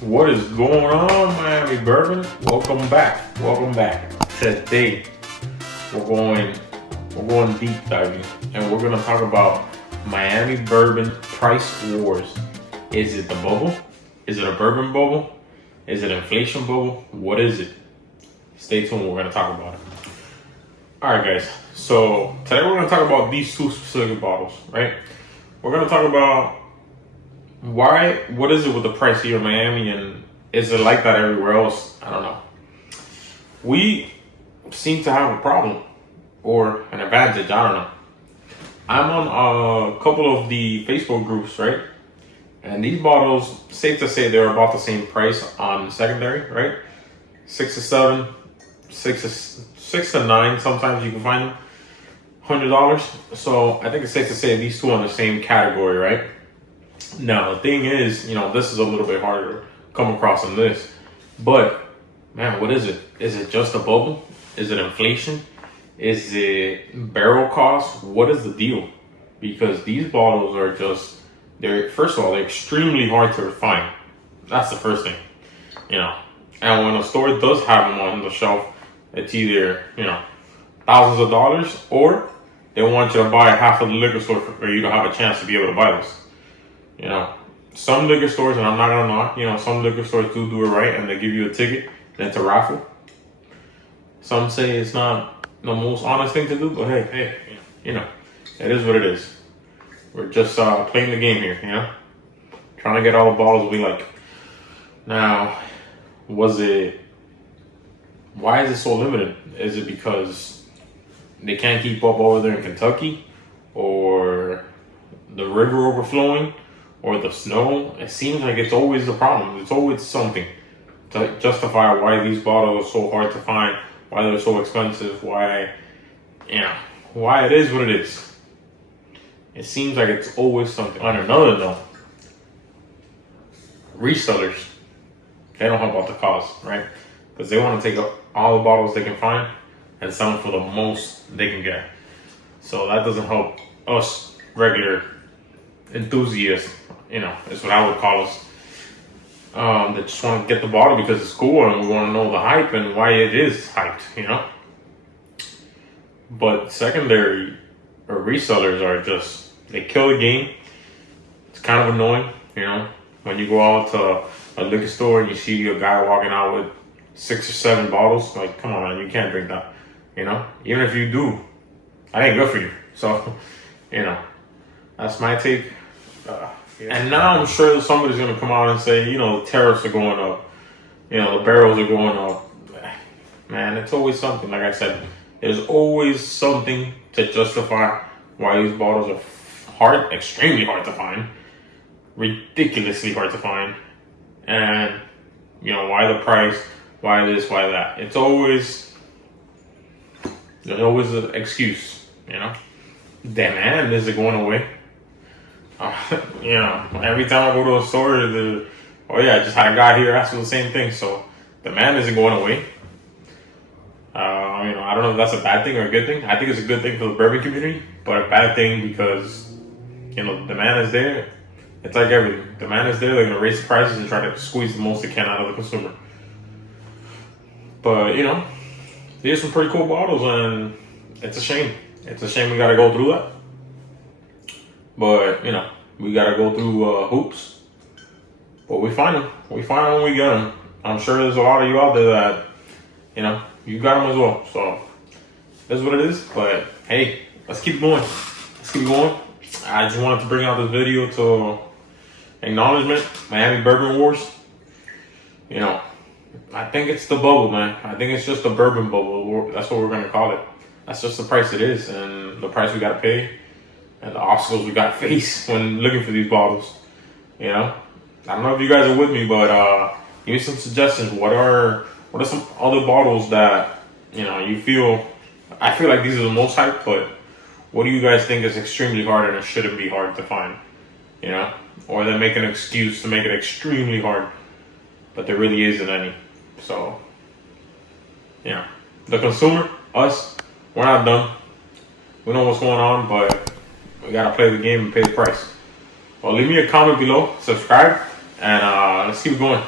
What is going on, Miami Bourbon? Welcome back. Welcome back. Today we're going deep diving, and we're gonna talk about Miami Bourbon price wars. Is it the bubble? Is it a bourbon bubble? Is it inflation bubble? What is it? Stay tuned. We're gonna talk about it. All right, guys. So today we're gonna talk about these two specific bottles, right? We're gonna talk about what is it with the price here in Miami, and is it like that everywhere else? I don't know. We seem to have a problem or an advantage. I don't know. I'm on a couple of the Facebook groups, right? And these bottles, safe to say, they're about the same price on secondary, right? 6 to 7, 6 to 9. Sometimes you can find them $100. So I think it's safe to say these two are in the same category, right? Now, the thing is, this is a little bit harder to come across than this. But, man, what is it? Is it just a bubble? Is it inflation? Is it barrel cost? What is the deal? Because these bottles are first of all, they're extremely hard to find. That's the first thing, And when a store does have them on the shelf, it's either, thousands of dollars, or they want you to buy half of the liquor store for you to have a chance to be able to buy this. Some liquor stores, and I'm not gonna knock, some liquor stores do it right, and they give you a ticket, and it's a raffle. Some say it's not the most honest thing to do, but hey, it is what it is. We're just playing the game here, trying to get all the bottles we like. Now, why is it so limited? Is it because they can't keep up over there in Kentucky, or the river overflowing, or the snow? It seems like it's always a problem. It's always something to justify why these bottles are so hard to find, why they're so expensive, why it is what it is. It seems like it's always something. On another note, resellers, they don't help out the cause, right? Because they want to take up all the bottles they can find and sell them for the most they can get. So that doesn't help us regular enthusiasts, is what I would call us, that just want to get the bottle because it's cool and we want to know the hype and why it is hyped, But secondary or resellers are they kill the game. It's kind of annoying, when you go out to a liquor store and you see a guy walking out with 6 or 7 bottles. Like, come on, man, you can't drink that, Even if you do, that ain't good for you. So, that's my take. And now I'm sure somebody's going to come out and say, the tariffs are going up. The barrels are going up. Man, it's always something. Like I said, there's always something to justify why these bottles are extremely hard to find, ridiculously hard to find. And, why the price, why this, why that. There's always an excuse, Demand isn't going away. Every time I go to a store, I just had a guy here asking the same thing. So demand isn't going away. I don't know if that's a bad thing or a good thing. I think it's a good thing for the bourbon community, but a bad thing because, demand is there. It's like everything. Demand is there. They're going to raise the prices and try to squeeze the most they can out of the consumer. But, these are some pretty cool bottles, and it's a shame. It's a shame we got to go through that. But, we got to go through hoops. But we find them. We find them when we get them. I'm sure there's a lot of you out there that, you got them as well. So, that's what it is. But, hey, let's keep going. I just wanted to bring out this video to acknowledgement, Miami Bourbon Wars. I think it's the bubble, man. I think it's just the bourbon bubble. That's what we're going to call it. That's just the price it is, and the price we got to pay, and the obstacles we got to face when looking for these bottles. I don't know if you guys are with me, but give me some suggestions. What are some other bottles that you feel? I feel like these are the most hyped, but what do you guys think is extremely hard and it shouldn't be hard to find? Or they make an excuse to make it extremely hard, but there really isn't any. So, the consumer, us, we're not done. We know what's going on, but we gotta play the game and pay the price. Well, leave me a comment below, subscribe, and let's keep going.